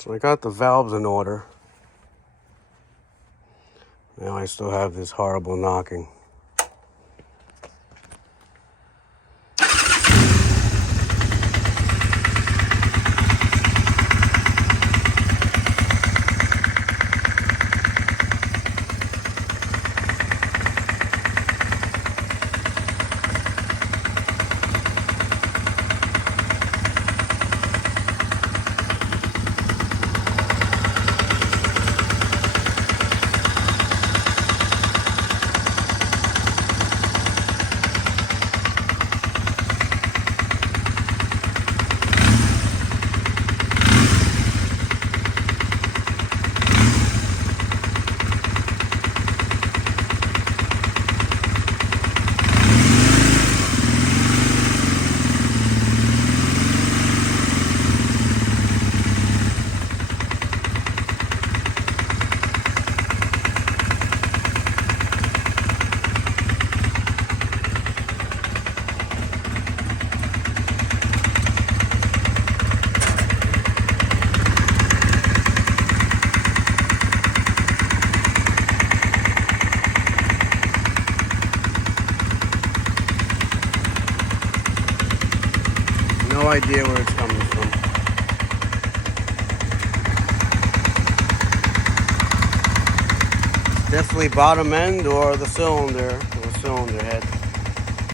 So I got the valves in order. Now I still have this horrible knocking. No idea where it's coming from. Definitely bottom end or the cylinder head.